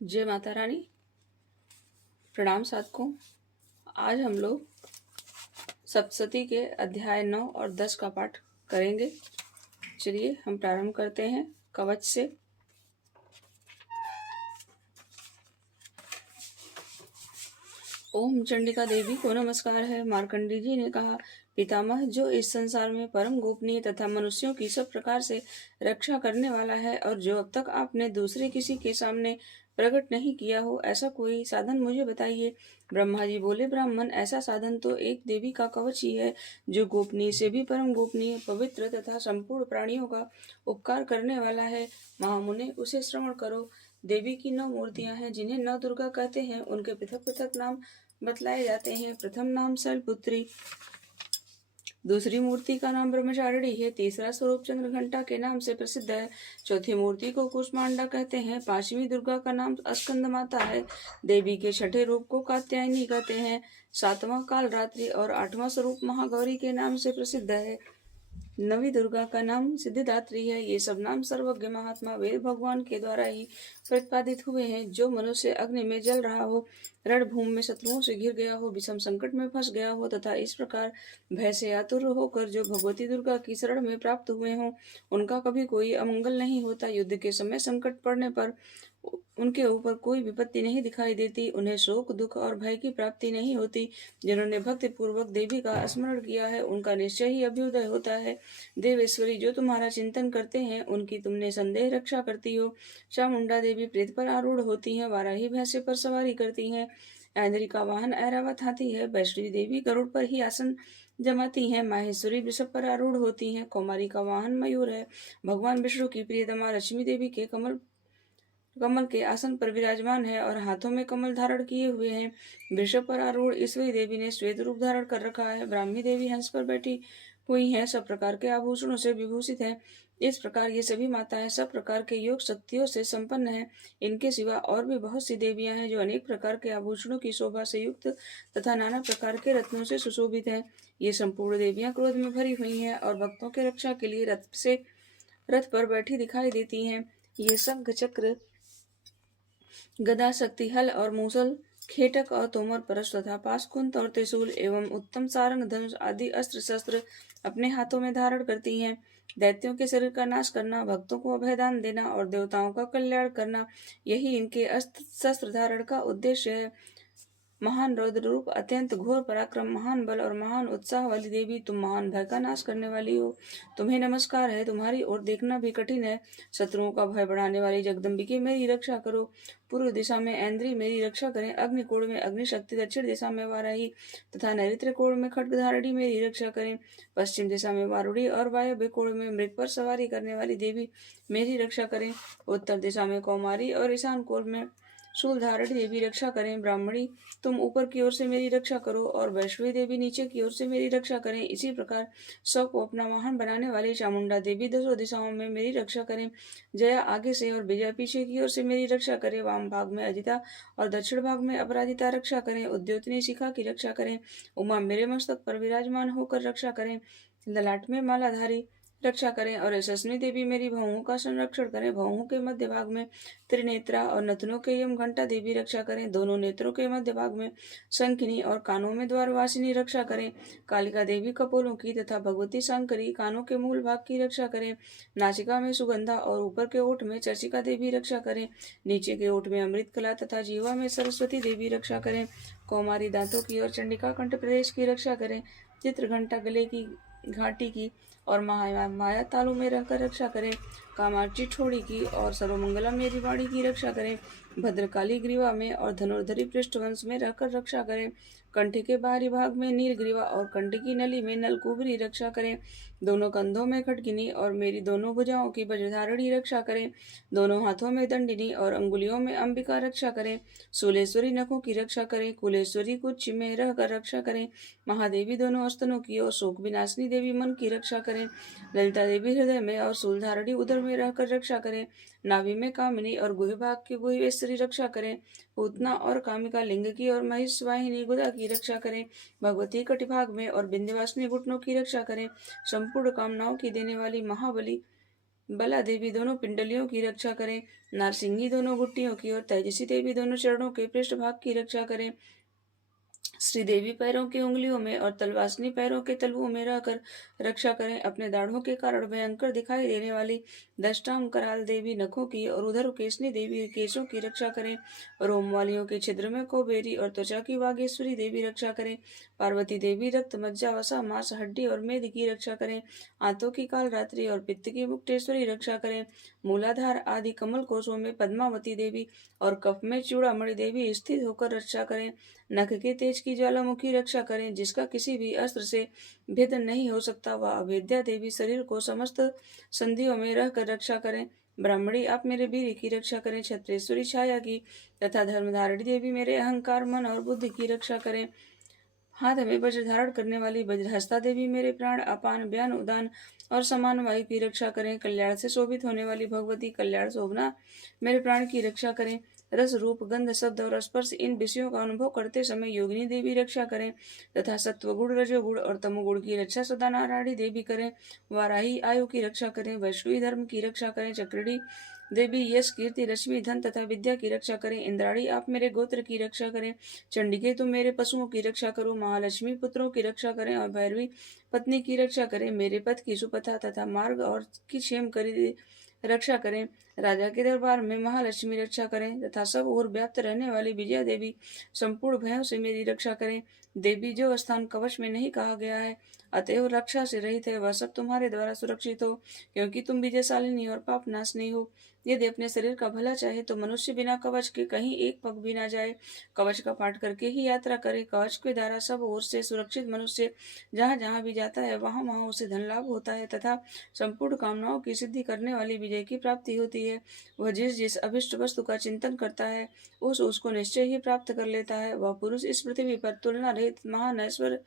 जय माता रानी। प्रणाम साधकों। आज हम लोग सप्तशती के अध्याय 9 और 10 का पाठ करेंगे। चलिए हम प्रारंभ करते हैं कवच से। ओम चंडिका देवी को नमस्कार है। मार्कंडी जी ने कहा, पितामह, जो इस संसार में परम गोपनीय तथा मनुष्यों की सब प्रकार से रक्षा करने वाला है और जो अब तक आपने दूसरे किसी के सामने प्रकट नहीं किया हो, ऐसा कोई साधन मुझे बताइए। ब्रह्मा जी बोले, ब्राह्मण, ऐसा साधन तो एक देवी का कवच ही है, जो गोपनीय से भी परम गोपनीय, पवित्र तथा संपूर्ण प्राणियों का उपकार करने वाला है। महामुने, उसे श्रवण करो। देवी की 9 मूर्तियां हैं, जिन्हें 9 दुर्गा कहते हैं। उनके पृथक पृथक नाम बतलाए जाते हैं। प्रथम नाम शैलपुत्री, दूसरी मूर्ति का नाम ब्रह्मचारिणी है, तीसरा स्वरूप चंद्रघंटा के नाम से प्रसिद्ध है, चौथी मूर्ति को कुष्मांडा कहते हैं, पांचवी दुर्गा का नाम स्कंद माता है, देवी के छठे रूप को कात्यायनी कहते हैं, सातवां काल रात्रि और आठवां स्वरूप महागौरी के नाम से प्रसिद्ध है, नवी दुर्गा का नाम सिद्धिदात्री है। ये सब नाम सर्वज्ञ महात्मा वेद भगवान के द्वारा ही प्रतिपादित हुए हैं। जो मनुष्य अग्नि में जल रहा हो, रणभूमि में शत्रुओं से घिर गया हो, विषम संकट में फंस गया हो तथा इस प्रकार भय से आतुर होकर जो भगवती दुर्गा की शरण में प्राप्त हुए हों, उनका कभी कोई अमंगल नहीं होता। युद्ध के समय संकट पड़ने पर उनके ऊपर कोई विपत्ति नहीं दिखाई देती, उन्हें शोक, दुख और भय की प्राप्ति नहीं होती। जिन्होंने भक्ति पूर्वक देवी का स्मरण किया है, उनका निश्चय ही अभ्युदय होता है। देवेश्वरी, जो तुम्हारा चिंतन करते हैं, उनकी तुमने संदेह रक्षा करती हो। चामुंडा देवी प्रेत पर आरूढ़ होती हैं, वाराही भैंसे पर सवारी करती हैं, ऐन्द्री का वाहन ऐरावत हाथी है, वैष्णवी देवी गरुड़ पर ही आसन जमाती हैं, माहेश्वरी वृषभ पर आरूढ़ होती हैं, कौमारी का वाहन मयूर है, भगवान विष्णु की प्रियतमा लक्ष्मी देवी के कमल के आसन पर विराजमान है और हाथों में कमल धारण किए हुए हैं। वृषभ पर आरूढ़ ईश्वरी देवी ने श्वेत रूप धारण कर रखा है। ब्राह्मी देवी हंस पर बैठी हुई हैं, सब प्रकार के आभूषणों से विभूषित हैं। इस प्रकार ये सभी माताएं सब प्रकार के योग शक्तियों से संपन्न हैं। इनके सिवा और भी बहुत सी देवियां हैं, जो अनेक प्रकार के आभूषणों की शोभा से युक्त तथा नाना प्रकार के रत्नों से सुशोभित हैं। ये संपूर्ण देवियां क्रोध में भरी हुई हैं और भक्तों के रक्षा के लिए रथ पर बैठी दिखाई देती हैं। ये शंख, चक्र, गदा, शक्ति, हल और मूसल, खेटक और तोमर, परश तथा पाशकुंत और त्रिशूल एवं उत्तम सारंग, धनुष आदि अस्त्र शस्त्र अपने हाथों में धारण करती हैं। दैत्यों के शरीर का नाश करना, भक्तों को अभयदान देना और देवताओं का कल्याण करना, यही इनके अस्त्र शस्त्र धारण का उद्देश्य है। महान रौद्र रूप, अत्यंत घोर पराक्रम, महान बल और महान उत्साह वाली देवी, तुम महान भय का नाश करने वाली हो। तुम्हें नमस्कार है। तुम्हारी ओर देखना भी कठिन है। शत्रुओं का भय बढ़ाने वाली जगदम्बिके, मेरी रक्षा करो। पूर्व दिशा में ऐन्द्री मेरी रक्षा करें, अग्निकोण में अग्निशक्ति, दक्षिण दिशा में वाराही तथा नैऋत्य कोण में खड्गधारिणी मेरी रक्षा करें, पश्चिम दिशा में वारुणी और वायव्य कोण में मृग पर सवारी करने वाली देवी मेरी रक्षा करें, उत्तर दिशा में कौमारी और ईशान कोण में शूलधारिणी देवी रक्षा करें। ब्राह्मणी, तुम ऊपर की ओर से मेरी रक्षा करो और वैष्णवी देवी नीचे की ओर से मेरी रक्षा करें। इसी प्रकार सौ को अपना वाहन बनाने वाली चामुंडा देवी दसों दिशाओं में मेरी रक्षा करें। जया आगे से और विजया पीछे की ओर से मेरी रक्षा करें। वाम भाग में अजिता और दक्षिण भाग में अपराजिता रक्षा करें। उद्योतनी शिखा की रक्षा करें। उमा मेरे मस्तक पर विराजमान होकर रक्षा करें। ललाट में मालाधारी रक्षा करें और यशस्वी देवी मेरी भौहों का संरक्षण करें। भौहों के मध्य भाग में त्रिनेत्रा और नथनों के यम घंटा देवी रक्षा करें। दोनों नेत्रों के मध्य भाग में शंखिनी और कानों में द्वारवासिनी रक्षा करें। कालिका देवी कपोलों की तथा भगवती शंकरी कानों के मूल भाग की रक्षा करें। नासिका में सुगंधा और ऊपर के ओठ में चर्चिका देवी रक्षा करें। नीचे के ओठ में अमृत कला तथा जीवा में सरस्वती देवी रक्षा करें। कौमारी दांतों की और चंडिका कंठ प्रदेश की रक्षा करें। चित्रघंटा गले की घाटी की और माया तालु में रहकर रक्षा करें। कामाक्षी ठोड़ी की और सर्वमंगला मेरी वाणी की रक्षा करें। भद्रकाली ग्रीवा में और धनुर्धरी पृष्ठवंश में रहकर रक्षा करें। कंठ के बाहरी भाग में नीलग्रीवा और कंठ की नली में नलकुबरी रक्षा करें। दोनों कंधों में खटकिनी और मेरी दोनों भुजाओं की वज्रधारणी रक्षा करें। दोनों हाथों में दंडिनी और अंगुलियों में अंबिका रक्षा करें। शूलेश्वरी नखों की रक्षा करें। कुलेश्वरी कुछ में रहकर रक्षा करें। महादेवी दोनों स्तनों की और शोक विनाशिनी देवी मन की रक्षा करें। ललिता देवी हृदय में और शूलधारणी उदर में रहकर रक्षा करें। नाभि में कामिनी और गुह भाग की गुहेश्वरी रक्षा करें। पूतना और कामिका लिंग की और महिष वाहिनी गुदा की रक्षा करें। भगवती कटिभाग में और विंध्यवासिनी घुटनों की रक्षा करें। संपूर्ण कामनाओं की देने वाली महाबली बला देवी दोनों पिंडलियों की रक्षा करें। नारसिंगी दोनों घुट्टियों की और तेजसी देवी दोनों चरणों के पृष्ठभाग की रक्षा करें। श्रीदेवी पैरों की उंगलियों में और तलवासनी पैरों के तलुओं में रहकर रक्षा करें। अपने दाढ़ों के कारण भयंकर दिखाई देने वाली दष्टांग कराल देवी नखों की और उधर केशनी देवी केशों की रक्षा करें। रोम वालियों के छिद्र में कोबेरी और त्वचा की वागेश्वरी देवी रक्षा करें। पार्वती देवी रक्त मज्जा वसा मांस हड्डी और मेद की रक्षा करें। आंतों की काल रात्रि और पित्त की मुक्तेश्वरी रक्षा करें। मूलाधार आदि कमल कोशों में पद्मावती देवी और कफ में चूड़ामणि देवी स्थित होकर रक्षा करें। नख के तेज की ज्वालामुखी रक्षा करें, जिसका किसी भी अस्त्र से भेदन नहीं हो सकता। वह अवेद्या देवी शरीर को समस्त संधियों में रहकर रक्षा करें। ब्राह्मणी आप मेरे वीर की रक्षा करें। क्षत्रेश्वरी छाया की तथा धर्मधारिणी देवी मेरे अहंकार मन और बुद्धि की रक्षा करें। हाथ में वज्र धारण करने वाली वज्रहस्ता देवी मेरे प्राण अपान ब्यान उदान और समान वायु की रक्षा करें। कल्याण से शोभित होने वाली भगवती कल्याण शोभना मेरे प्राण की रक्षा करें। रस रूप गंध शब्द और स्पर्श इन विषयों का अनुभव करते समय योगिनी देवी रक्षा करें तथा सत्वगुण रजोगुण और तमोगुण की रक्षा सदा नारायणी देवी करें। वाराही आयु की रक्षा करें। वैष्णवी धर्म की रक्षा करें। चक्रिणी देवी यश कीर्ति रश्मि धन तथा विद्या की रक्षा करें। इंद्राणी आप मेरे गोत्र की रक्षा करें। चंडिके तुम मेरे पशुओं की रक्षा करो। महालक्ष्मी पुत्रों की रक्षा करें और भैरवी पत्नी की रक्षा करें। मेरे पथ की सुपथा तथा मार्ग और की क्षेम करी रक्षा करें। राजा के दरबार में महालक्ष्मी रक्षा करें तथा सब ओर व्याप्त रहने वाली विजया देवी संपूर्ण भयों से मेरी रक्षा करें। देवी जो स्थान कवच में नहीं कहा गया है अतएव रक्षा से रहित है, वह सब तुम्हारे द्वारा सुरक्षित हो, क्योंकि तुम विजयशालिनी और पाप नाशनी हो। यदि अपने शरीर का भला चाहे तो मनुष्य बिना कवच के कहीं एक पग भी ना जाए। कवच का पाठ करके ही यात्रा करे। कवच के द्वारा सब ओर से सुरक्षित मनुष्य जहाँ जहाँ भी जाता है वहाँ वहाँ उसे धन लाभ होता है तथा संपूर्ण कामनाओं की सिद्धि करने वाली विजय की प्राप्ति होती है। वह जिस जिस अभिष्ट वस्तु का चिंतन करता है उसको निश्चय ही प्राप्त कर लेता है। वह पुरुष इस पृथ्वी पर तुलना रहित महान ऐश्वर्य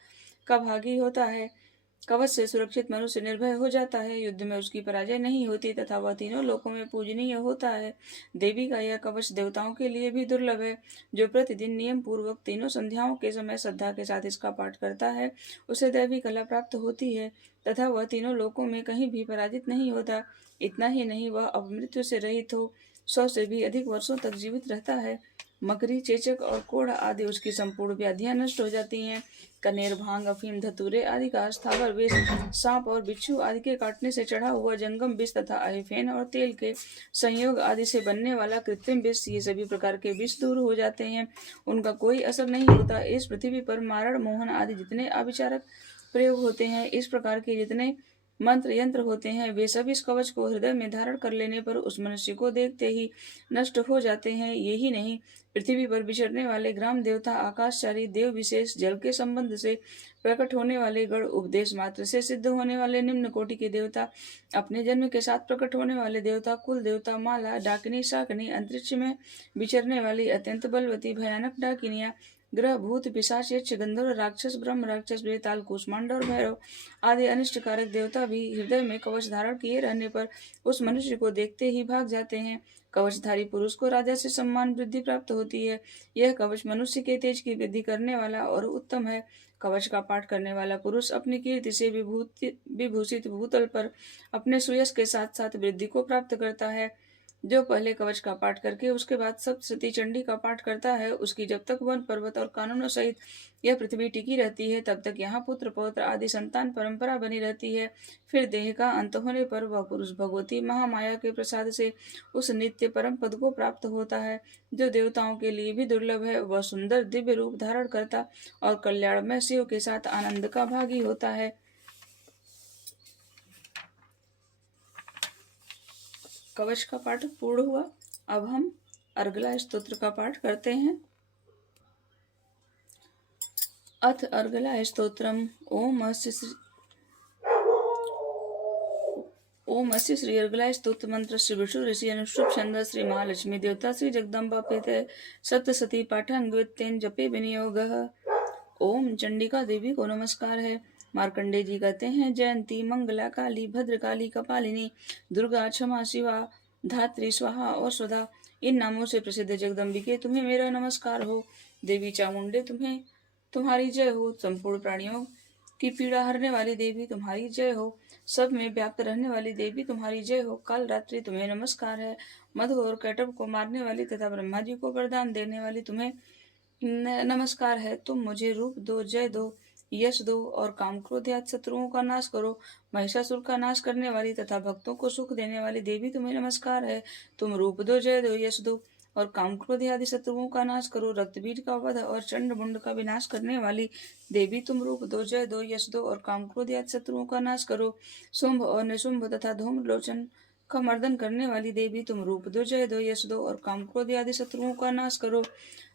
का भागी होता है। कवच से सुरक्षित मनुष्य निर्भय हो जाता है। युद्ध में उसकी पराजय नहीं होती तथा वह तीनों लोकों में पूजनीय होता है। देवी का यह कवच देवताओं के लिए भी दुर्लभ है। जो प्रतिदिन नियम पूर्वक तीनों संध्याओं के समय श्रद्धा के साथ इसका पाठ करता है उसे दैवी कला प्राप्त होती है तथा वह तीनों लोकों में कहीं भी पराजित नहीं होता। इतना ही नहीं, वह अपमृत्यु से रहित हो 100 से भी अधिक वर्षों तक जीवित रहता है। मकरी चेचक और कोढ़ आदि उसकी संपूर्ण व्याधियां नष्ट हो जाती हैं। कनेर भांग अफीम धतूरे आदि का स्थावर विष, सांप और बिच्छू आदि के काटने से चढ़ा हुआ जंगम विष तथा अहिफेन और तेल के संयोग आदि से बनने वाला कृत्रिम विष, ये सभी प्रकार के विष दूर हो जाते हैं, उनका कोई असर नहीं होता। इस पृथ्वी पर मारण मोहन आदि जितने अविचारक प्रयोग होते हैं, इस प्रकार के जितने मंत्र यंत्र होते हैं, वे सब इस कवच को हृदय में धारण कर लेने पर उस मनुष्य को देखते ही नष्ट हो जाते हैं। यही नहीं, पृथ्वी पर विचरने वाले ग्राम देवता, आकाशचारी देव विशेष, जल के संबंध से प्रकट होने वाले गण, उपदेश मात्र से सिद्ध होने वाले निम्न कोटि के देवता, अपने जन्म के साथ प्रकट होने वाले देवता, कुल देवता, माला, डाकिनी, शाकिनी, अंतरिक्ष में विचरने वाली अत्यंत बलवती भयानक डाकिनियां, ग्रह भूत पिशाच यक्ष गंधर्व राक्षस ब्रह्म राक्षस बेताल कूष्मांड और भैरव आदि अनिष्ट कारक देवता भी हृदय में कवच धारण किए रहने पर उस मनुष्य को देखते ही भाग जाते हैं। कवचधारी पुरुष को राजा से सम्मान वृद्धि प्राप्त होती है। यह कवच मनुष्य के तेज की वृद्धि करने वाला और उत्तम है। कवच का पाठ करने वाला पुरुष अपनी कीर्ति से विभूषित भूतल पर अपने सुयश के साथ साथ वृद्धि को प्राप्त करता है। जो पहले कवच का पाठ करके उसके बाद सप्तशती चंडी का पाठ करता है, उसकी जब तक वन पर्वत और कानूनों सहित यह पृथ्वी टिकी रहती है तब तक यहाँ पुत्र पौत्र आदि संतान परंपरा बनी रहती है। फिर देह का अंत होने पर वह पुरुष भगवती महामाया के प्रसाद से उस नित्य परम पद को प्राप्त होता है जो देवताओं के लिए भी दुर्लभ है। वह सुंदर दिव्य रूप धारण करता और कल्याणमय शिव के साथ आनंद का भागी होता है। कवच का पाठ पूर्ण हुआ। अब हम अर्गला स्तोत्र का पाठ करते हैं। अथ अर्गला स्तोत्रम। ओम अस्य श्री अर्गला स्तोत्र मंत्र श्री विष्णु ऋषि अनुष्टुप छंद श्री महालक्ष्मी देवता श्री जगदम्बा पेते सप्तशती पाठान्वितेन जपे विनियोगः। ओम चंडिका देवी को नमस्कार है। मार्कंडे जी कहते हैं, जयंती मंगला काली भद्रकाली कपालिनी दुर्गा क्षमा शिवा धात्री स्वाहा और स्वधा, इन नामों से प्रसिद्ध जगदम्बिके तुम्हें मेरा नमस्कार हो। देवी चामुंडे तुम्हारी जय हो। संपूर्ण प्राणियों की पीड़ा हरने वाली देवी तुम्हारी जय हो। सब में व्याप्त रहने वाली देवी तुम्हारी जय हो। काल रात्रि तुम्हें नमस्कार है। मधु और कैटभ को मारने वाली तथा ब्रह्मा जी को वरदान देने वाली तुम्हें नमस्कार है। तुम मुझे रूप दो, जय दो, यश दो और काम क्रोध आदि शत्रुओं का नाश करो। महिषासुर का नाश करने वाली तथा भक्तों को सुख देने वाली देवी तुम्हें नमस्कार है। तुम रूप दो, जय दो, यश दो और काम क्रोध आदि शत्रुओं का नाश करो। रक्तबीज का वध और चंड मुंड का विनाश करने वाली देवी तुम रूप दो, जय दो, यश दो और काम क्रोध आदि शत्रुओं का नाश करो। शुंभ और निशुंभ तथा धूम्रलोचन का मर्दन करने वाली देवी तुम रूप दो, जय दो, यश दो और काम क्रोध आदि शत्रुओं का नाश करो।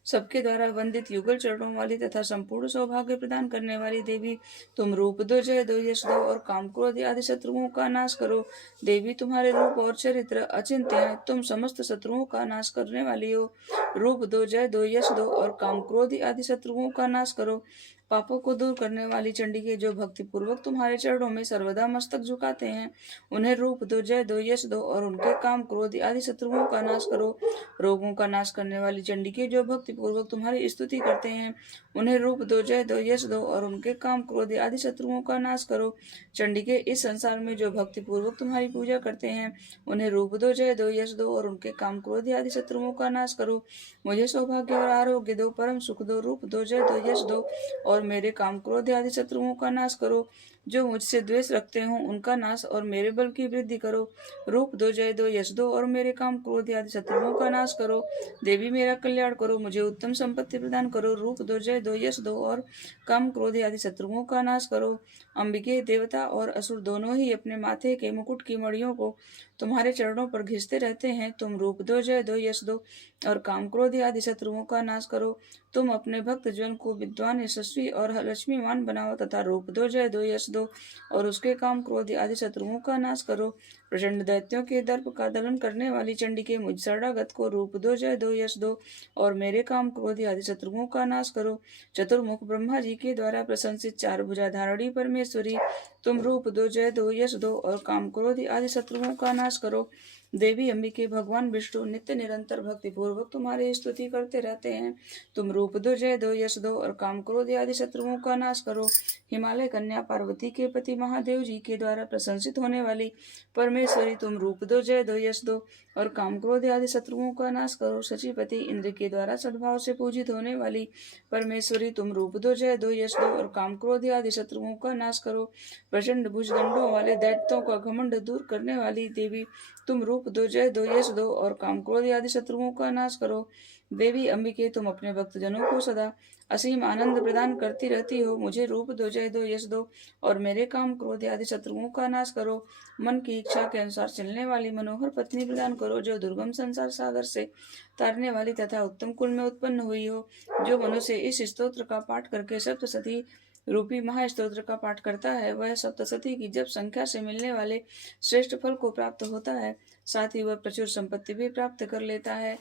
सबके द्वारा वंदित युगल चरणों वाली तथा संपूर्ण सौभाग्य प्रदान करने वाली देवी तुम रूप दो, जय दो, यश दो और काम क्रोध आदि शत्रुओं का नाश करो। देवी तुम्हारे रूप और चरित्र अचिंत्य है। तुम समस्त शत्रुओं का नाश करने वाली हो। रूप दो, जय दो, यश दो और काम क्रोध आदि शत्रुओं का नाश करो। पापों को दूर करने वाली चंडिके जो भक्ति पूर्वक तुम्हारे चरणों में सर्वदा मस्तक झुकाते हैं, उन्हें रूप दो, जय दो, यश दो और उनके काम क्रोध आदि शत्रुओं का नाश करो। रोगों का नाश करने वाली चंडिके जो भक्ति पूर्वक तुम्हारी स्तुति करते हैं, उन्हें रूप दो, जय दो, यश दो और उनके काम क्रोध आदि शत्रुओं का नाश करो। चंडिके इस संसार में जो भक्ति पूर्वक तुम्हारी पूजा करते हैं, उन्हें रूप दो, जय दो, यश दो और उनके काम क्रोध आदि शत्रुओं का नाश करो। मुझे सौभाग्य और आरोग्य दो, परम सुख दो, रूप दो, जय दो, यश दो और मेरे काम क्रोध आदि शत्रुओं का नाश करो। जो मुझसे द्वेष रखते हो उनका नाश और मेरे बल की वृद्धि करो। रूप दो, जय दो, यश दो और मेरे काम क्रोध आदि शत्रुओं का नाश करो। देवी मेरा कल्याण करो, मुझे उत्तम संपत्ति प्रदान करो। रूप दो, जय दो, यश दो और काम क्रोध आदि शत्रुओं का नाश करो। अंबिके, देवता और असुर दोनों ही अपने माथे के मुकुट की मणियों को तुम्हारे चरणों पर घिसते रहते हैं। तुम रूप दो, जय दो, यश दो और काम क्रोध आदि शत्रुओं का नाश करो। तुम अपने भक्त जन को विद्वान, यशस्वी और लक्ष्मीवान बनाओ तथा रूप दो, जय दो, यश दो और उसके काम क्रोध आदि शत्रुओं का नाश करो। प्रचंड दैत्यों के दर्प का दलन करने वाली चंडिके मुझ शरणागत को रूप दो, जय दो, यश दो और मेरे काम क्रोध आदि शत्रुओं का नाश करो। चतुर्मुख ब्रह्मा जी के द्वारा प्रशंसित चार भुजाधारणी परमेश्वरी तुम रूप दो, जय दो, यश दो और काम क्रोध आदि शत्रुओं का नाश करो। देवी अंबिके, भगवान विष्णु नित्य निरंतर भक्ति पूर्वक तुम्हारी स्तुति करते रहते हैं। तुम रूप दो, जय दो, यश दो और काम क्रोध आदि शत्रुओं का नाश करो। हिमालय कन्या पार्वती के पति महादेव जी के द्वारा प्रशंसित होने वाली परमेश्वरी तुम रूप दो, जय दो, यश दो और काम क्रोध आदि शत्रुओं का नाश करो। शचीपति इंद्र के द्वारा सद्भाव से पूजित होने वाली परमेश्वरी तुम रूप दो, जय दो, यश दो और काम क्रोध आदि शत्रुओं का नाश करो। प्रचंड भुजदंडों वाले दैत्यों का घमंड दूर करने वाली देवी तुम रूप दो, जय दो, यश दो और काम क्रोध आदि शत्रुओं का नाश करो। देवी अंबिके, तुम अपने भक्तजनों को सदा असीम आनंद प्रदान करती रहती हो। मुझे रूप दो, जय दो, यश दो और मेरे काम क्रोध आदि शत्रुओं का नाश करो। मन की इच्छा के अनुसार चलने वाली मनोहर पत्नी प्रदान करो, जो दुर्गम संसार सागर से तारने वाली तथा उत्तम कुल में उत्पन्न हुई हो। जो मनुष्य इस स्तोत्र का पाठ करके सप्तशती रूपी महास्तोत्र का पाठ करता है, वह सप्तशती की जप संख्या से मिलने वाले श्रेष्ठ फल को प्राप्त होता है। साथ ही वह प्रचुर संपत्ति भी प्राप्त कर लेता है।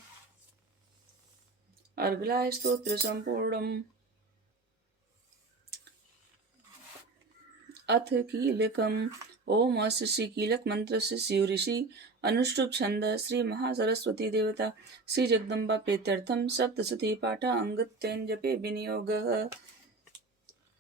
अर्गला स्तोत्र संपूर्णम्। अथ कीलकम्। ओम अस्य श्री कीलक मंत्र से शिव ऋषि अनुष्टुप छंद श्री महासरस्वती देवता श्री जगदम्बा प्रीत्यर्थम सप्तशती पाठा अंगत्यन जपे विनियोग।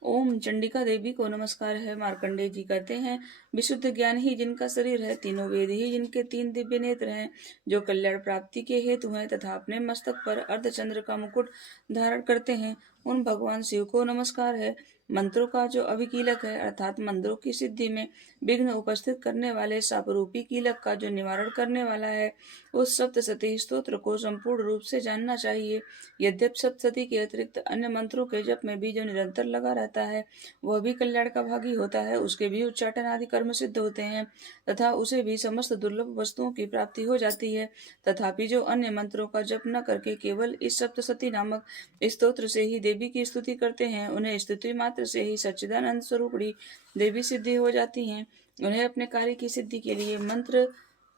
ओम चंडिका देवी को नमस्कार है। मार्कंडेय जी कहते हैं, विशुद्ध ज्ञान ही जिनका शरीर है, तीनों वेद ही जिनके तीन दिव्य नेत्र हैं, जो कल्याण प्राप्ति के हेतु हैं तथा अपने मस्तक पर अर्धचंद्र का मुकुट धारण करते हैं, उन भगवान शिव को नमस्कार है। मंत्रों का जो अभिकीलक है, अर्थात मंत्रों की सिद्धि में विघ्न उपस्थित करने वाले सापरूपी कीलक का जो निवारण करने वाला है, उस सप्तशती स्तोत्र को संपूर्ण रूप से जानना चाहिए। यद्यपि सप्तशती के अतिरिक्त अन्य मंत्रों के जप में भी जो निरंतर लगा रहता है, वह भी कल्याण का भागी होता है। उसके भी उच्चाटन आदि कर्म सिद्ध होते हैं तथा उसे भी समस्त दुर्लभ वस्तुओं की प्राप्ति हो जाती है। तथापि जो अन्य मंत्रों का जप न करके केवल इस सप्तशती नामक स्तोत्र से ही देवी की स्तुति करते हैं, उन्हें स्तुति मात्र से ही सच्चिदानंद स्वरूपणी देवी सिद्धि हो जाती है। उन्हें अपने कार्य की सिद्धि के लिए मंत्र,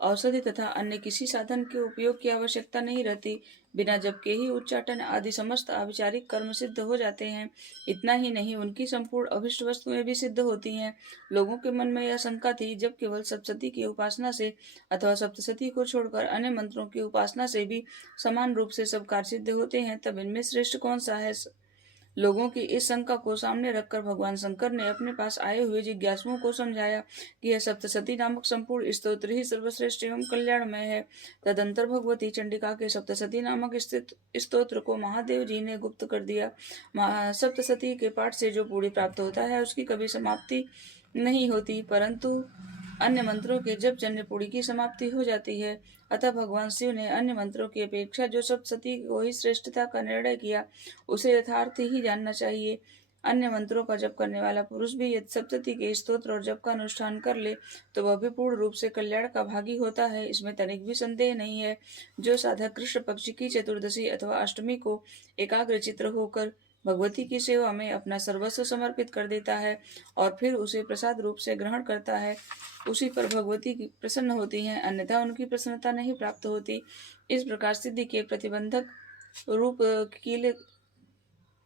औषधि तथा अन्य किसी साधन के उपयोग की आवश्यकता नहीं रहती। बिना जप के ही उच्चाटन आदि समस्त आविचारिक कर्म सिद्ध हो जाते हैं। इतना ही नहीं, उनकी संपूर्ण अभिष्ट वस्तुएं भी सिद्ध होती हैं। लोगों के मन में यह शंका थी, जब केवल सप्तशती की उपासना से अथवा सप्तशती को छोड़कर अन्य मंत्रों की उपासना से भी समान रूप से सब कार्य सिद्ध होते हैं, तब इनमें श्रेष्ठ कौन सा है। लोगों की इस शंका को सामने रखकर भगवान शंकर ने अपने पास आए हुए जिज्ञासुओं को समझाया कि यह सप्तशती नामक संपूर्ण स्तोत्र ही सर्वश्रेष्ठ एवं कल्याणमय है। तदंतर भगवती चंडिका के सप्तशती नामक स्थित स्तोत्र को महादेव जी ने गुप्त कर दिया। सप्तशती के पाठ से जो पूरी प्राप्त होता है उसकी कभी समाप्ति नहीं होती, परंतु अन्य मंत्रों के जप जन्य पुड़ी की समाप्ति हो जाती है। अतः भगवान शिव ने अन्य मंत्रों की अपेक्षा जो सप्तशती को ही श्रेष्ठता का निर्णय किया, उसे यथार्थ ही जानना चाहिए। अन्य मंत्रों का जप करने वाला पुरुष भी यदि सप्तशती के स्तोत्र और जप का अनुष्ठान कर ले तो वह भी पूर्ण रूप से कल्याण का भागी होता है, इसमें तनिक भी संदेह नहीं है। जो साधक कृष्ण पक्ष की चतुर्दशी अथवा अष्टमी को एकाग्र चित्र होकर भगवती की सेवा में अपना सर्वस्व समर्पित कर देता है और फिर उसे प्रसाद रूप से ग्रहण करता है, उसी पर भगवती की प्रसन्न होती हैं, अन्यथा उनकी प्रसन्नता नहीं प्राप्त होती। इस प्रकार सिद्धि के प्रतिबंधक रूप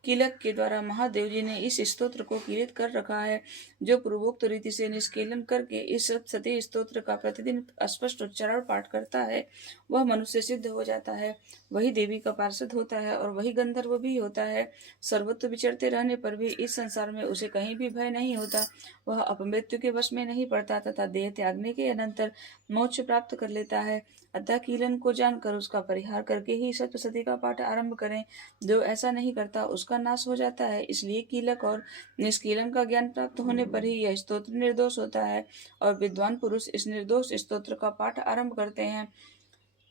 कीलक के द्वारा महादेव जी ने इस स्तोत्र को कीलित कर रखा है। जो पूर्वोक्त रीति से निष्केलन करके इस सप्तशती स्तोत्र का प्रतिदिन स्पष्ट उच्चारण पाठ करता है, वह मनुष्य सिद्ध हो जाता है, वही देवी का पार्षद होता है और वही गंधर्व भी होता है। सर्वत्र विचरते रहने पर भी इस संसार में उसे कहीं भी भय नहीं होता, वह अपमृत्यु के वश में नहीं पड़ता तथा देह त्यागने के अनंतर मोक्ष प्राप्त कर लेता है। अतः कीलन को जानकर उसका परिहार करके ही सप्तशती का पाठ आरंभ करें। जो ऐसा नहीं करता उसका नाश हो जाता है। इसलिए कीलक और निष्कीलन का ज्ञान प्राप्त होने पर ही यह स्तोत्र निर्दोष होता है और विद्वान पुरुष इस निर्दोष स्तोत्र का पाठ आरंभ करते हैं।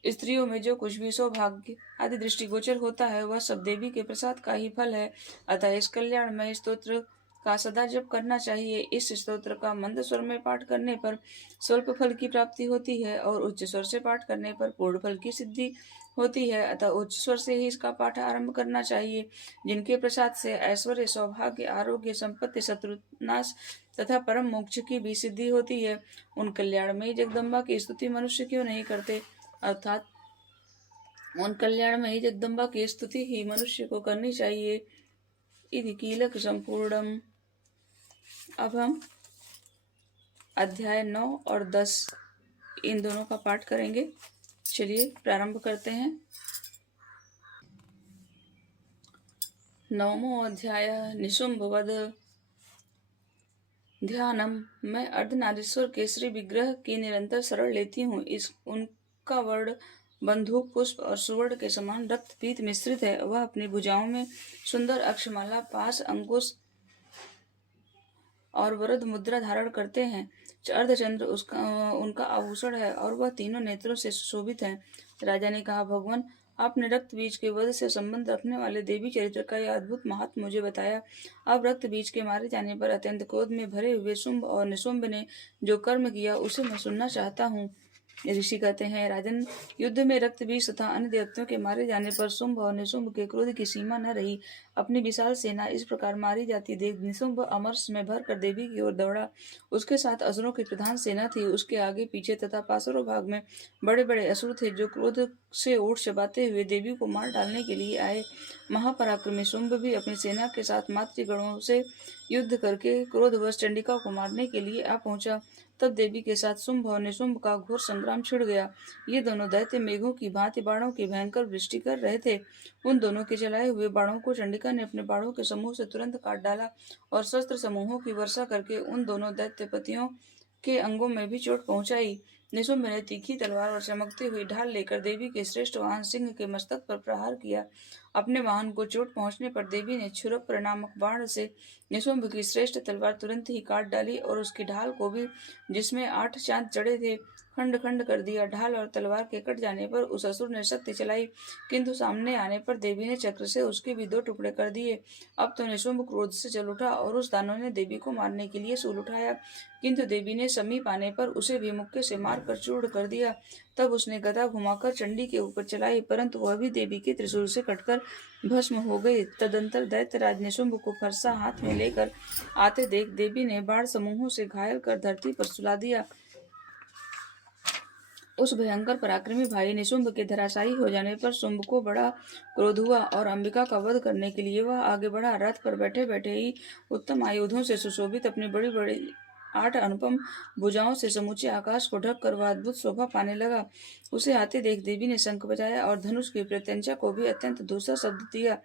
स्त्रियों में जो कुछ भी सौभाग्य आदि दृष्टिगोचर होता है वह सब देवी के प्रसाद का ही फल है। अतः इस कल्याणमय स्तोत्र का सदा जप करना चाहिए। इस स्तोत्र का मंद स्वर में पाठ करने पर स्वल्प फल की प्राप्ति होती है और उच्च स्वर से पाठ करने पर पूर्ण फल की सिद्धि होती है। अतः उच्च स्वर से ही इसका पाठ आरंभ करना चाहिए। जिनके प्रसाद से ऐश्वर्य, सौभाग्य, आरोग्य, संपत्ति, शत्रुनाश तथा परम मोक्ष की भी सिद्धि होती है, उन कल्याणमयी जगदम्बा की स्तुति मनुष्य क्यों नहीं करते, अर्थात उन कल्याणमयी जगदम्बा की स्तुति ही मनुष्य को करनी चाहिए। इति कीलक संपूर्णम। अब हम अध्याय 9 और 10 इन दोनों का पाठ करेंगे। चलिए प्रारंभ करते हैं। 9वां अध्याय निशुंभवध। ध्यानम। मैं अर्धनारीश्वर केसरी विग्रह की निरंतर शरण लेती हूँ। उनका वर्ण बंदूक पुष्प और सुवर्ण के समान रक्त पीत मिश्रित है। वह अपनी भुजाओं में सुंदर अक्षमाला, पास, अंकुश और वरद मुद्रा धारण करते हैं। अर्धचंद्र उनका आभूषण है और वह तीनों नेत्रों से सुशोभित है। राजा ने कहा, भगवान, आपने रक्त बीज के वध से संबंध रखने वाले देवी चरित्र का यह अद्भुत महात्म मुझे बताया। अब रक्त बीज के मारे जाने पर अत्यंत क्रोध में भरे हुए शुंभ और निशुंभ ने जो कर्म किया उसे मैं सुनना चाहता हूँ। ऋषि कहते हैं, राजन, युद्ध में रक्त बीज तथा अन्य देवताओं के मारे जाने पर शुंभ और निशुंभ के क्रोध की सीमा न रही। अपनी विशाल सेना इस प्रकार मारी जाती देख निशुंभ अमरस में भर कर देवी की ओर दौड़ा। उसके साथ असुरों की प्रधान सेना थी। उसके आगे पीछे तथा पार्श्व भाग में बड़े बड़े असुर थे जो क्रोध से ओट चबाते हुए देवी को मार डालने के लिए आए। महापराक्रमी शुंभ भी अपनी सेना के साथ मातृगणों से युद्ध करके क्रोधवश चंडिका को मारने के लिए आ पहुंचा। तब देवी के साथ शुंभ और निशुंभ का घोर संग्राम छिड़ गया। ये दोनों दैत्य मेघों की भांति बाणों की भयंकर वृष्टि कर रहे थे। उन दोनों के चलाए हुए बाणों को चंडिका ने अपने बाणों के समूह से तुरंत काट डाला और शस्त्र समूहों की वर्षा करके उन दोनों दैत्यपतियों के अंगों में भी चोट पहुंचाई। निशुंभ ने तीखी तलवार और चमकती हुई ढाल लेकर देवी के श्रेष्ठ वाहन सिंह के मस्तक पर प्रहार किया। अपने वाहन को चोट पहुंचने पर देवी ने क्षुरप्र नामक बाण से निशुंभ की श्रेष्ठ तलवार तुरंत ही काट डाली और उसकी ढाल को भी, जिसमें 8 चांद चढ़े थे, खंड खंड कर दिया। ढाल और तलवार के कट जाने पर उस असुर ने शक्ति चलाई, किंतु सामने आने पर देवी ने चक्र से उसके भी 2 टुकड़े कर दिए। अब तो निशुंभ क्रोध से जल उठा और उस दानव ने देवी को मारने के लिए शूल उठाया, किंतु देवी ने समीप आने पर उसे भी मुक्के से मारकर चूर्ण कर दिया। तब उसने गदा घुमाकर चंडी के ऊपर चलाई, परंतु वह भी देवी के त्रिशूल से कटकर भस्म हो गई। तदंतर दैत्यराज निशुंभ को फरसा हाथ में लेकर आते देख देवी ने बाण समूहों से घायल कर धरती पर सुला दिया। उस भयंकर पराक्रमी भाई निशुंभ के धराशायी हो जाने पर शुंभ को बड़ा क्रोध हुआ और अंबिका का वध करने के लिए वह आगे बढ़ा। रथ पर बैठे बैठे ही उत्तम आयुधों से सुशोभित अपनी बड़ी बड़ी 8 अनुपम भुजाओं से समूचे आकाश को ढककर वह अद्भुत शोभा पाने लगा। उसे आते देख देवी ने शंख बजाया और धनुष की प्रत्यंचा को भी अत्यंत दूसरा शब्द दिया।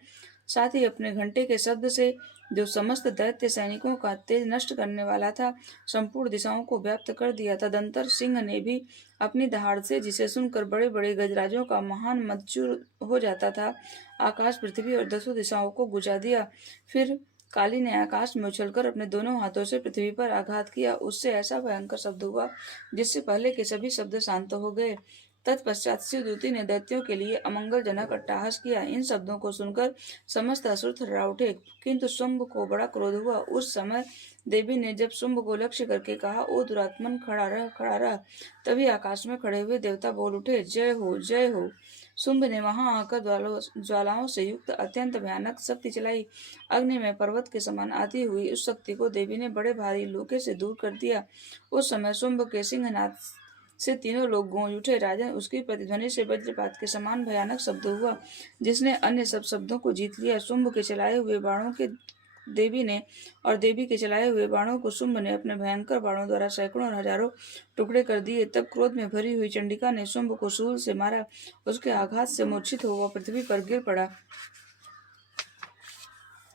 साथ ही अपने घंटे के शब्द से जो समस्त दैत्य सैनिकों का तेज नष्ट करने वाला था, संपूर्ण दिशाओं को व्याप्त कर दिया। तदंतर सिंह ने भी अपनी दहाड़ से, जिसे सुनकर बड़े बड़े गजराजों का महान मदचूर हो जाता था, आकाश, पृथ्वी और 10 दिशाओं को गुजा दिया। फिर काली ने आकाश में उछलकर अपने दोनों हाथों से पृथ्वी पर आघात किया। उससे ऐसा भयंकर शब्द हुआ जिससे पहले के सभी शब्द शांत हो गए। तत्पश्चात शिवदूती ने दैत्यों के लिए अमंगलजनक अट्टहास किया। इन शब्दों को सुनकर समस्त असुर थर्रा उठे, किंतु शुंभ को बड़ा क्रोध हुआ। उस समय देवी ने जब शुंभ को लक्ष्य करके कहा, ओ दुरात्मन, खड़ा रह, खड़ा रह। तभी आकाश में खड़े हुए देवता बोल उठे, जय हो, जय हो। शुंभ ने वहां आकर ज्वालाओं से युक्त अत्यंत भयानक शक्ति चलाई। अग्नि में पर्वत के समान आती हुई उस शक्ति को देवी ने बड़े भारी लोके से दूर कर दिया। उस समय शुंभ के सिंहनाद से तीनों लोग गूंज उठे। राजन, उसकी प्रतिध्वनि से वज्रपात के समान भयानक शब्द हुआ, जिसने अन्य सब शब्दों को जीत लिया। शुंभ के चलाए हुए बाणों के देवी ने और देवी के चलाए हुए बाणों को शुंभ ने अपने भयंकर बाणों द्वारा सैकड़ों और हजारों टुकड़े कर दिए। तब क्रोध में भरी हुई चंडिका ने शुंभ को शूल से मारा। उसके आघात से मूर्छित हो वह पृथ्वी पर गिर पड़ा।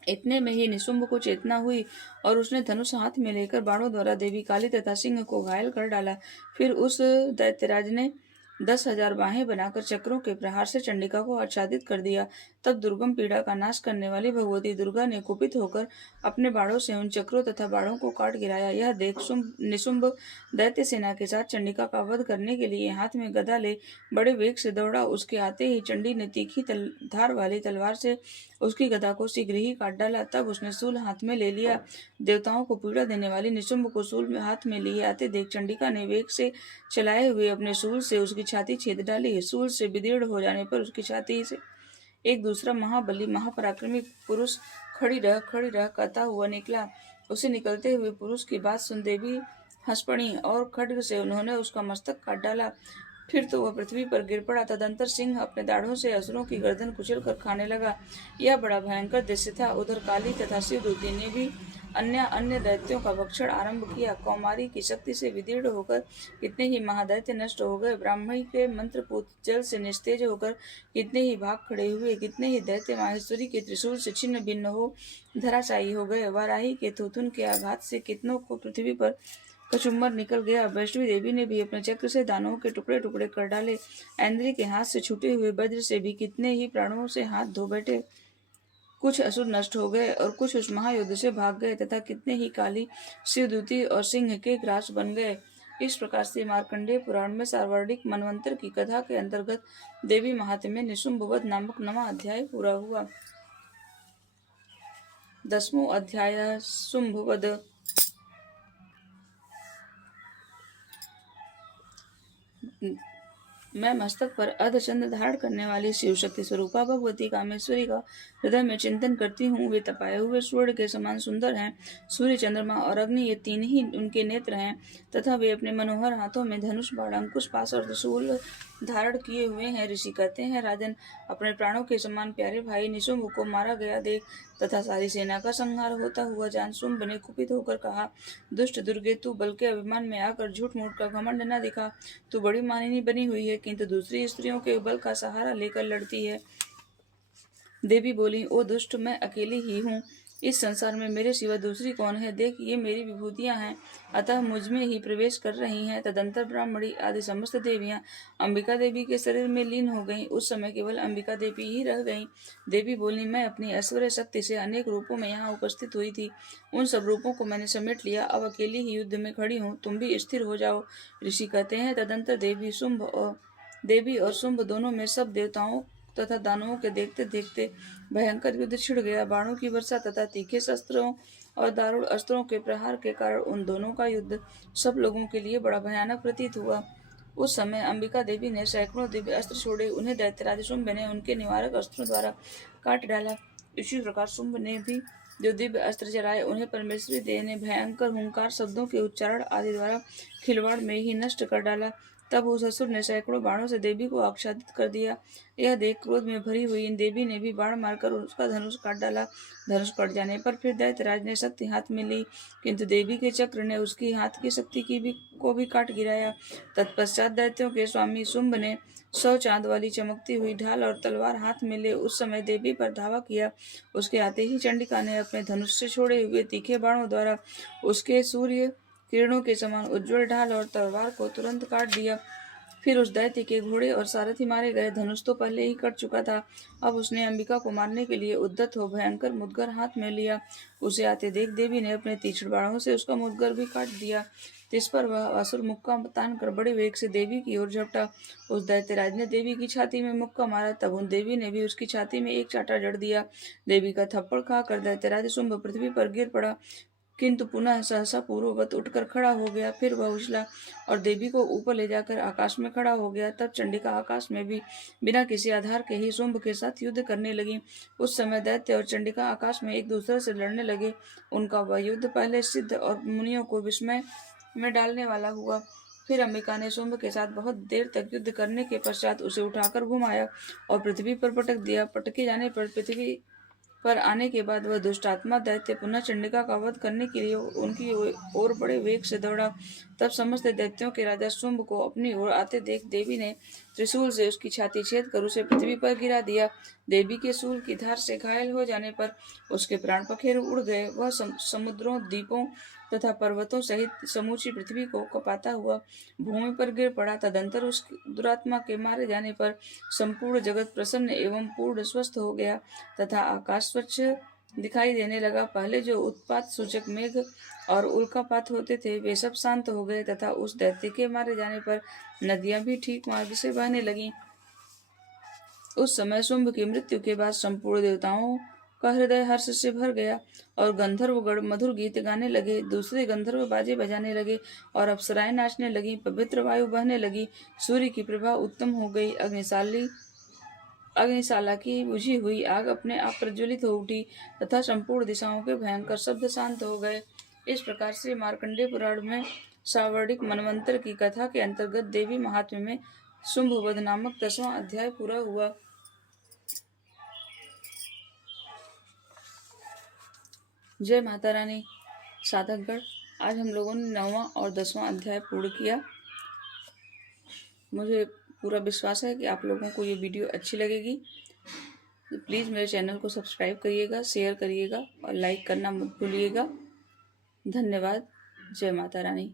इतने में ही निशुंभ को चेतना हुई और उसने धनुष हाथ में लेकर बाणों द्वारा देवी काली तथा सिंह को घायल कर डाला। फिर उस दैत्यराज ने 10,000 बाहें बनाकर चक्रों के प्रहार से चंडिका को आच्छादित कर दिया। तब दुर्गम पीड़ा का नाश करने वाली भगवती दुर्गा ने कुपित होकर अपने बाणों से उन चक्रों तथा बाणों को काट गिराया। यह देख निशुंभ दैत्य सेना के साथ चंडिका का वध करने के लिए हाथ में गदा ले बड़े वेग से दौड़ा। उसके आते ही चंडी ने तीखी धार वाली तलवार से उसकी गदा को शीघ्र ही काट डाला। तब उसने शूल हाथ में ले लिया। देवताओं को पीड़ा देने वाली निशुंभ को शूल में हाथ में लिए आते देख चंडिका ने वेग से चलाए हुए अपने शूल से उसकी छाती छेद डाली। शूल से विदीर्ण हो जाने पर उसकी छाती से एक दूसरा महाबली महापराक्रमी पुरुष खड़ी रह कहता हुआ निकला। उसे निकलते हुए पुरुष की बात सुन देवी हंस पड़ी और खड्ग से उन्होंने उसका मस्तक काट डाला। फिर तो वह पृथ्वी पर गिर पड़ा। तदंतर सिंह अपने दाढ़ों से असुरों की गर्दन कुचल कर खाने लगा। यह बड़ा भयंकर दृश्य था। उधर काली तथा शिवदूती ने भी अन्य दैत्यों का भक्षण आरंभ किया। कौमारी की शक्ति से विदीर्ण होकर कितने ही महादैत्य नष्ट हो गए। ब्राह्मणी के मंत्रपूत जल से निस्तेज होकर कितने ही भाग खड़े हुए। कितने ही दैत्य माहेश्वरी के त्रिशूल से छिन्न भिन्न हो धराशायी हो गए। वाराही के थूथुन के आघात से कितनों को पृथ्वी पर कचुम्बर निकल गया। वैष्णवी देवी ने भी अपने चक्र से दानवों के टुकड़े टुकड़े कर डाले। ऐन्द्री के हाथ से छूटे हुए वज्र से भी कितने ही प्राणों से हाथ धो बैठे। कुछ असुर नष्ट हो गए और कुछ उस महायुद्ध से भाग गए तथा कितने ही काली, शिवदूती और सिंह के ग्रास बन गए। इस प्रकार से मार्कंडेय पुराण में सार्वणिक मनवंतर की कथा के अंतर्गत देवी महात्म्य निशुंभवध नामक 9वां अध्याय पूरा हुआ। 10वां अध्याय शुंभवध। मैं मस्तक पर अर्धचंद्र धारण करने वाली शिव शक्ति स्वरूपा भगवती कामेश्वरी का हृदय में चिंतन करती हूँ। वे तपाए हुए स्वर्ण के समान सुंदर हैं। सूर्य, चंद्रमा और अग्नि ये तीन ही उनके नेत्र हैं तथा वे अपने मनोहर हाथों में धनुष, बाण, अंकुश, पाश और त्रिशूल धारण किए हुए हैं। ऋषि कहते हैं, राजन, अपने प्राणों के समान प्यारे भाई निशुंभ को मारा गया देख तथा सारी सेना का संहार होता हुआ जान शुंभ ने कुपित होकर कहा, दुष्ट दुर्गे, तू बल के अभिमान में आकर झूठ मूठ का घमंड न दिखा। तू बड़ी मानिनी बनी हुई है किंतु दूसरी स्त्रियों के बल का सहारा लेकर लड़ती है। देवी बोली, ओ दुष्ट, मैं अकेली ही हूँ। इस संसार में मेरे सिवा दूसरी कौन है? देख, ये मेरी विभूतियां हैं, अतः मुझ में ही प्रवेश कर रही हैं। तदंतर ब्राह्मणी आदि समस्त देवियां अंबिका देवी के शरीर में लीन हो गईं। उस समय केवल अंबिका देवी ही रह गईं। देवी बोली, मैं अपनी ऐश्वर्य शक्ति से अनेक रूपों में यहाँ उपस्थित हुई थी। उन सब रूपों को मैंने समेट लिया। अब अकेली ही युद्ध में खड़ी हूँ। तुम भी स्थिर हो जाओ। ऋषि कहते हैं, तदंतर देवी और शुंभ दोनों में सब देवताओं तथा दानवों के देखते देखते भयंकर युद्ध छिड़ गया। बाणों की वर्षा तथा तीखे शस्त्रों और दारुण अस्त्रों के प्रहार के कारण उन दोनों का युद्ध सब लोगों के लिए बड़ा भयानक प्रतीत हुआ। उस समय अंबिका देवी ने सैकड़ों दिव्य अस्त्र छोड़े। उन्हें दैत्यराज शुंभ ने उनके निवारक अस्त्रों द्वारा काट डाला। इसी प्रकार शुंभ ने भी जो दिव्य अस्त्र चलाए उन्हें परमेश्वरी देव ने भयंकर हुंकार शब्दों के उच्चारण आदि द्वारा खिलवाड़ में ही नष्ट कर डाला। तब उस असुर ने सैकड़ों बाणों से देवी को आच्छादित कर दिया। यह देख क्रोध में भरी हुई इन देवी ने भी बाण मारकर उसका धनुष काट डाला। धनुष कट जाने पर फिर दैत्यराज ने शक्ति हाथ में ली, किंतु देवी के चक्र ने उसकी हाथ की शक्ति को भी काट गिराया। तत्पश्चात दैत्यों के स्वामी शुंभ ने 100 चांद वाली चमकती हुई ढाल और तलवार हाथ में ले उस समय देवी पर धावा किया। उसके आते ही चंडिका ने अपने धनुष से छोड़े हुए तीखे बाणों द्वारा उसके सूर्य किरणों के समान उज्ज्वल ढाल और तलवार को तुरंत काट दिया। फिर उस दैत्य के घोड़े और सारथी मारे गए। धनुष तो पहले ही कट चुका था, अब उसने अंबिका को मारने के लिए उद्यत हो भयंकर मुद्गर हाथ में लिया। उसे आते देख देवी ने अपने तीक्ष्ण बाणों से उसका मुद्गर भी काट दिया। इस पर वह असुर मुक्का तान कर बड़े वेग से देवी की ओर झपटा। उस दैत्यराज ने देवी की छाती में मुक्का मारा, तब उन देवी ने भी उसकी छाती में एक चाटा जड़ दिया। देवी का थप्पड़ खाकर दैत्यराज शुंभ पृथ्वी पर गिर पड़ा, किंतु पुनः सहसा पूर्ववत उठकर खड़ा हो गया। फिर वह उछला और देवी को ऊपर ले जाकर आकाश में खड़ा हो गया। तब चंडिका आकाश में भी बिना किसी आधार के ही शुंभ के साथ युद्ध करने लगी। उस समय दैत्य और चंडिका आकाश में एक दूसरे से लड़ने लगे। उनका वह युद्ध पहले सिद्ध और मुनियों को विस्मय में डालने वाला हुआ। फिर अंबिका ने शुंभ के साथ बहुत देर तक युद्ध करने के पश्चात उसे उठाकर घुमाया और पृथ्वी पर पटक दिया। पटके जाने पर पृथ्वी पर आने के बाद वह दुष्ट आत्मा दैत्य पुनः चंडिका का वध करने के लिए उनकी ओर बड़े वेग से दौड़ा। तब समस्त दैत्यों के राजा शुंभ को अपनी ओर आते देख देवी ने त्रिशूल से उसकी छाती छेद कर उसे पृथ्वी पर गिरा दिया। देवी के शूल की धार से घायल हो जाने पर उसके प्राण पखेरु उड़ गए। वह समुद्रों, द्वीपों तथा पर्वतों सहित समूची पृथ्वी को कपाता हुआ भूमि पर गिर पड़ा। तदंतर उस दुरात्मा के मारे जाने पर संपूर्ण जगत प्रसन्न एवं पूर्ण स्वस्थ हो गया तथा आकाश स्वच्छ दिखाई देने लगा। पहले जो उत्पात सूचक मेघ और उल्कापात होते थे वे सब शांत हो गए तथा उस दैत्य के मारे जाने पर नदियां भी ठीक मार्ग से बहने लगीं। उस समय शुंभ की मृत्यु के बाद संपूर्ण देवताओं का हृदय हर्ष से भर गया और गंधर्वगण मधुर गीत गाने लगे। दूसरे गंधर्व बाजे बजाने लगे और अप्सराएं नाचने लगी। पवित्र वायु बहने लगी। सूर्य की प्रभा उत्तम हो गई। अग्निशाला की बुझी हुई आग अपने आप प्रज्वलित हो उठी तथा संपूर्ण दिशाओं के भयंकर शब्द शांत हो गए। इस प्रकार से मार्कंडेय पुराण में सावर्णिक मनवंतर की कथा के अंतर्गत देवी महात्म्य में शुंभ वध नामक 10वां अध्याय पूरा हुआ। जय माता रानी। साधकगण, आज हम लोगों ने 9वां और 10वां अध्याय पूर्ण किया। मुझे पूरा विश्वास है कि आप लोगों को ये वीडियो अच्छी लगेगी। तो प्लीज़ मेरे चैनल को सब्सक्राइब करिएगा, शेयर करिएगा और लाइक करना मत भूलिएगा। धन्यवाद। जय माता रानी।